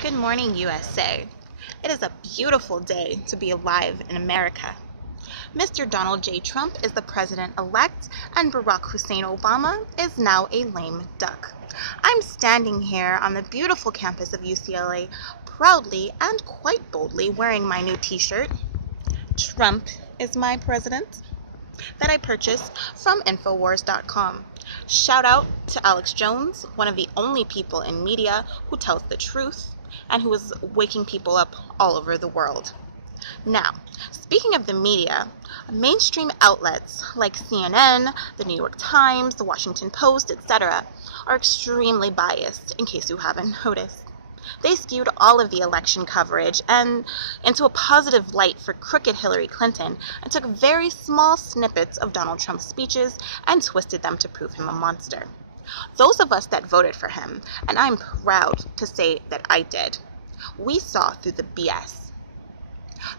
Good morning, USA. It is a beautiful day to be alive in America. Mr. Donald J. Trump is the president-elect, and Barack Hussein Obama is now a lame duck. I'm standing here on the beautiful campus of UCLA, proudly and quite boldly wearing my new t-shirt, "Trump is my president," that I purchased from Infowars.com. Shout out to Alex Jones, one of the only people in media who tells the truth and who is waking people up all over the world. Now, speaking of the media, mainstream outlets like CNN, the New York Times, the Washington Post, etc. are extremely biased, in case you haven't noticed. They skewed all of the election coverage and into a positive light for crooked Hillary Clinton and took very small snippets of Donald Trump's speeches and twisted them to prove him a monster. Those of us that voted for him, and I'm proud to say that I did, we saw through the BS.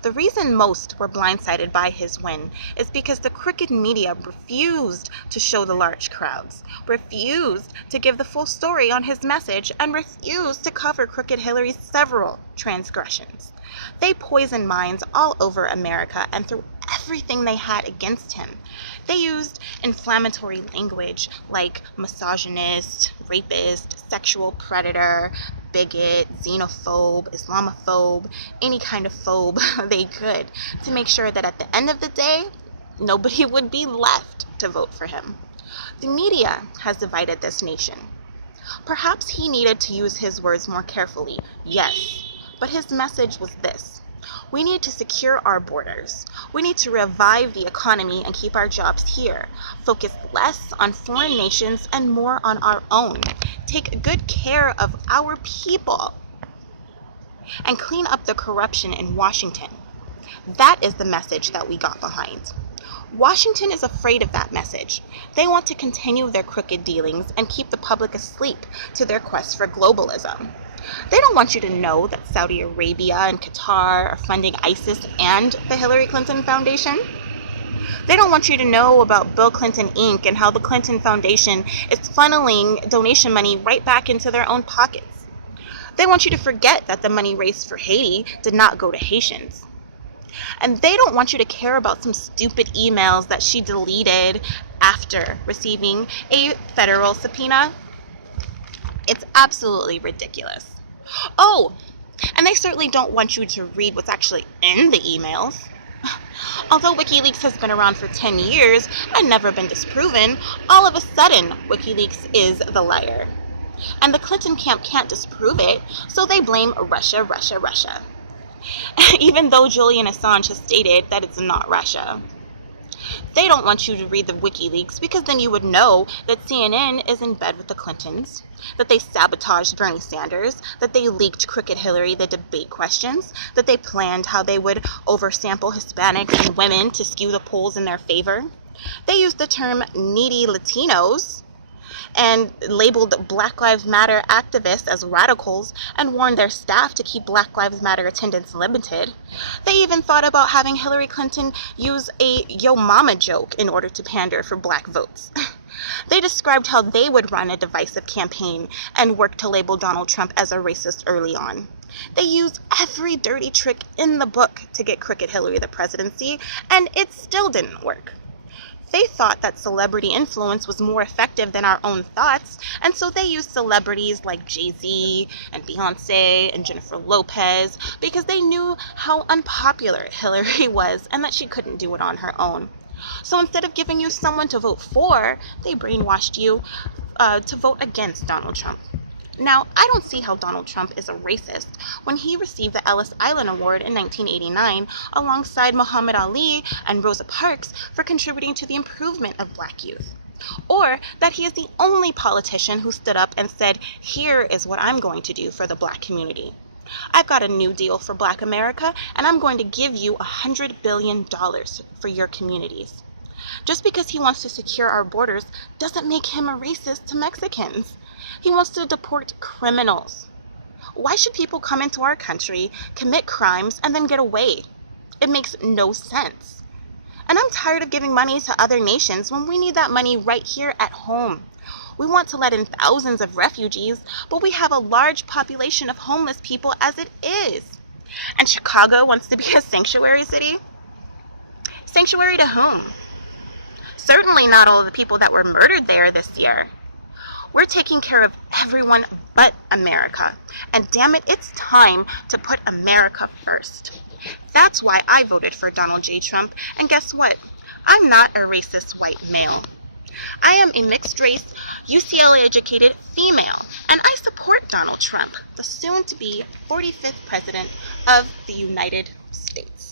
The reason most were blindsided by his win is because the crooked media refused to show the large crowds, refused to give the full story on his message, and refused to cover crooked Hillary's several transgressions. They poisoned minds all over America and threw everything they had against him. They used inflammatory language like misogynist, rapist, sexual predator, bigot, xenophobe, Islamophobe, any kind of phobe they could to make sure that at the end of the day, nobody would be left to vote for him. The media has divided this nation. Perhaps he needed to use his words more carefully, yes, but his message was this: we need to secure our borders. We need to revive the economy and keep our jobs here. Focus less on foreign nations and more on our own. Take good care of our people. And clean up the corruption in Washington. That is the message that we got behind. Washington is afraid of that message. They want to continue their crooked dealings and keep the public asleep to their quest for globalism. They don't want you to know that Saudi Arabia and Qatar are funding ISIS and the Hillary Clinton Foundation. They don't want you to know about Bill Clinton Inc. and how the Clinton Foundation is funneling donation money right back into their own pockets. They want you to forget that the money raised for Haiti did not go to Haitians. And they don't want you to care about some stupid emails that she deleted after receiving a federal subpoena. It's absolutely ridiculous. Oh, and they certainly don't want you to read what's actually in the emails. Although WikiLeaks has been around for 10 years and never been disproven, all of a sudden WikiLeaks is the liar. And the Clinton camp can't disprove it, so they blame Russia. Even though Julian Assange has stated that it's not Russia. They don't want you to read the WikiLeaks because then you would know that CNN is in bed with the Clintons, that they sabotaged Bernie Sanders, that they leaked crooked Hillary the debate questions, that they planned how they would oversample Hispanics and women to skew the polls in their favor. They used the term needy Latinos and labeled Black Lives Matter activists as radicals and warned their staff to keep Black Lives Matter attendance limited. They even thought about having Hillary Clinton use a yo mama joke in order to pander for black votes. They described how they would run a divisive campaign and work to label Donald Trump as a racist early on. They used every dirty trick in the book to get crooked Hillary the presidency, and it still didn't work. They thought that celebrity influence was more effective than our own thoughts, and so they used celebrities like Jay-Z and Beyonce and Jennifer Lopez because they knew how unpopular Hillary was and that she couldn't do it on her own. So instead of giving you someone to vote for, they brainwashed you to vote against Donald Trump. Now, I don't see how Donald Trump is a racist when he received the Ellis Island Award in 1989 alongside Muhammad Ali and Rosa Parks for contributing to the improvement of black youth. Or that he is the only politician who stood up and said, "Here is what I'm going to do for the black community. I've got a new deal for Black America, and I'm going to give you $100 billion for your communities." Just because he wants to secure our borders doesn't make him a racist to Mexicans. He wants to deport criminals. Why should people come into our country, commit crimes, and then get away? It makes no sense. And I'm tired of giving money to other nations when we need that money right here at home. We want to let in thousands of refugees, but we have a large population of homeless people as it is. And Chicago wants to be a sanctuary city? Sanctuary to whom? Certainly not all of the people that were murdered there this year. We're taking care of everyone but America. And damn it, it's time to put America first. That's why I voted for Donald J. Trump. And guess what? I'm not a racist white male. I am a mixed-race, UCLA-educated female, and I support Donald Trump, the soon-to-be 45th President of the United States.